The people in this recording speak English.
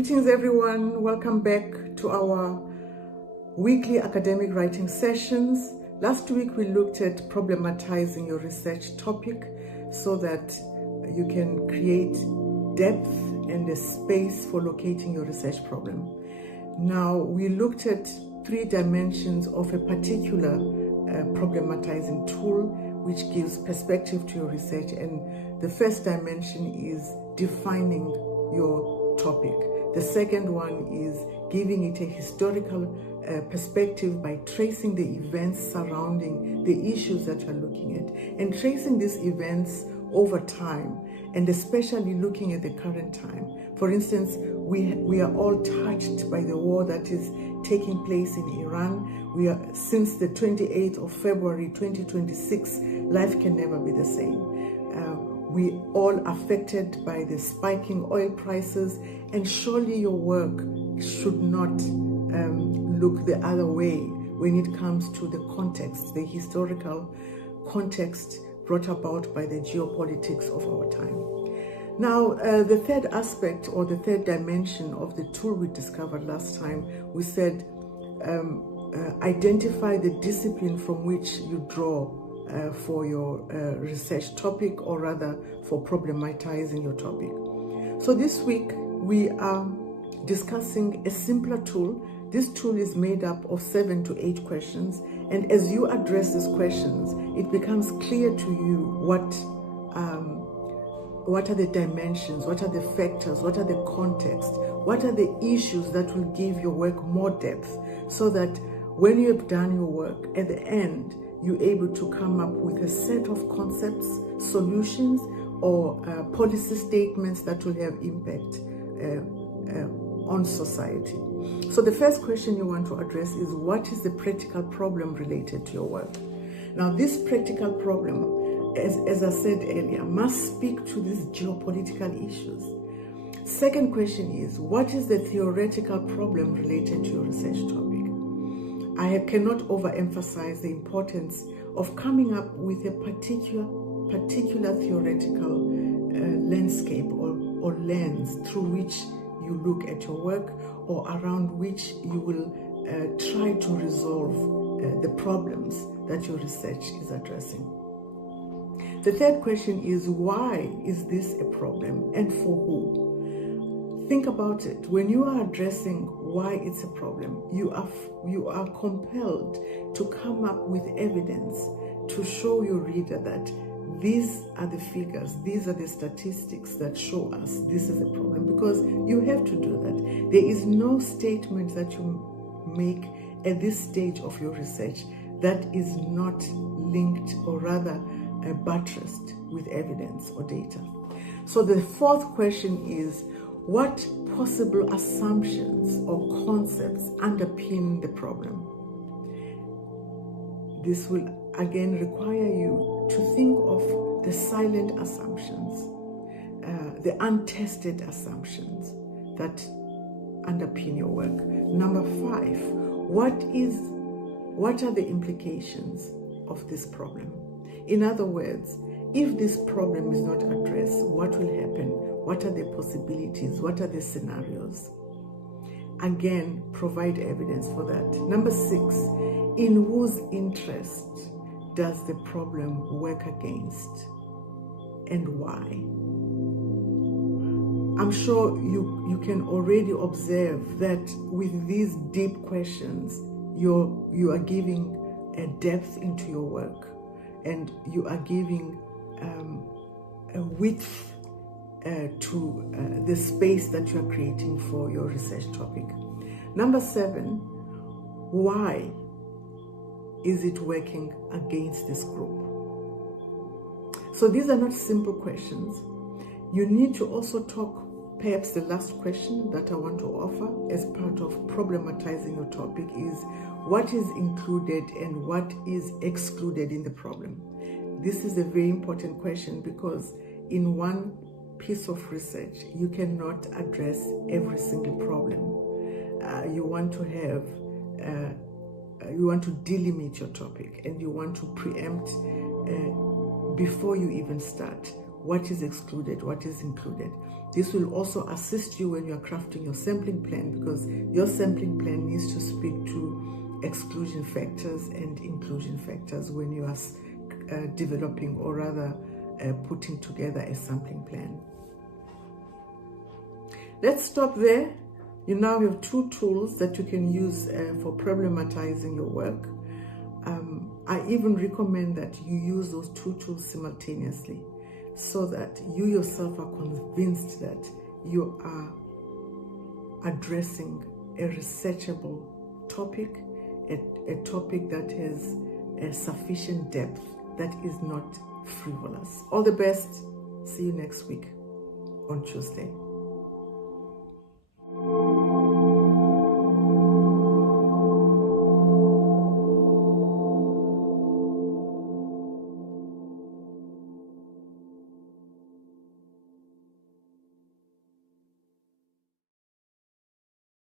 Greetings everyone, welcome back to our weekly academic writing sessions. Last week we looked at problematizing your research topic so that you can create depth and a space for locating your research problem. Now we looked at 3 dimensions of a particular problematizing tool which gives perspective to your research, and the first dimension is defining your topic. The second one is giving it a historical perspective by tracing the events surrounding the issues that you're looking at and tracing these events over time, and especially looking at the current time. For instance, we are all touched by the war that is taking place in Iran. Since the 28th of February 2026, life can never be the same. We all affected by the spiking oil prices, and surely your work should not look the other way when it comes to the context, the historical context brought about by the geopolitics of our time. Now, the third aspect or the third dimension of the tool we discovered last time, we said identify the discipline from which you draw for your research topic, or rather for problematizing your topic. So this week we are discussing a simpler tool. This tool is made up of 7 to 8 questions, and as you address these questions, it becomes clear to you what are the dimensions, what are the factors, what are the context, what are the issues that will give your work more depth, so that when you have done your work, at the end, you're able to come up with a set of concepts, solutions, or policy statements that will have impact on society. So the first question you want to address is, what is the practical problem related to your work? Now, this practical problem, as I said earlier, must speak to these geopolitical issues. Second question is, what is the theoretical problem related to your research topic? I cannot overemphasize the importance of coming up with a particular theoretical landscape or lens through which you look at your work, or around which you will try to resolve the problems that your research is addressing. The third question is, why is this a problem and for who? Think about it. When you are addressing why it's a problem, you are compelled to come up with evidence to show your reader that these are the figures, these are the statistics that show us this is a problem, because you have to do that. There is no statement that you make at this stage of your research that is not linked, or rather buttressed with evidence or data. So the fourth question is, what possible assumptions or concepts underpin the problem? This will again require you to think of the silent assumptions, the untested assumptions that underpin your work. Number 5, what are the implications of this problem? In other words, if this problem is not addressed, what will happen? What are the possibilities? What are the scenarios? Again, provide evidence for that. Number 6, in whose interest does the problem work against, and why? I'm sure you can already observe that with these deep questions, you are giving a depth into your work, and you are giving a width to the space that you are creating for your research topic. Number 7, why is it working against this group? So these are not simple questions. You need to also talk, perhaps the last question that I want to offer as part of problematizing your topic is, what is included and what is excluded in the problem? This is a very important question, because in one piece of research, you cannot address every single problem. You want to delimit your topic, and you want to preempt before you even start what is excluded, what is included. This will also assist you when you are crafting your sampling plan, because your sampling plan needs to speak to exclusion factors and inclusion factors when you are developing, or rather putting together a sampling plan. Let's stop there. You now have 2 tools that you can use for problematizing your work. I even recommend that you use those 2 tools simultaneously, so that you yourself are convinced that you are addressing a researchable topic, a topic that has a sufficient depth, that is not frivolous. All the best. See you next week on Tuesday.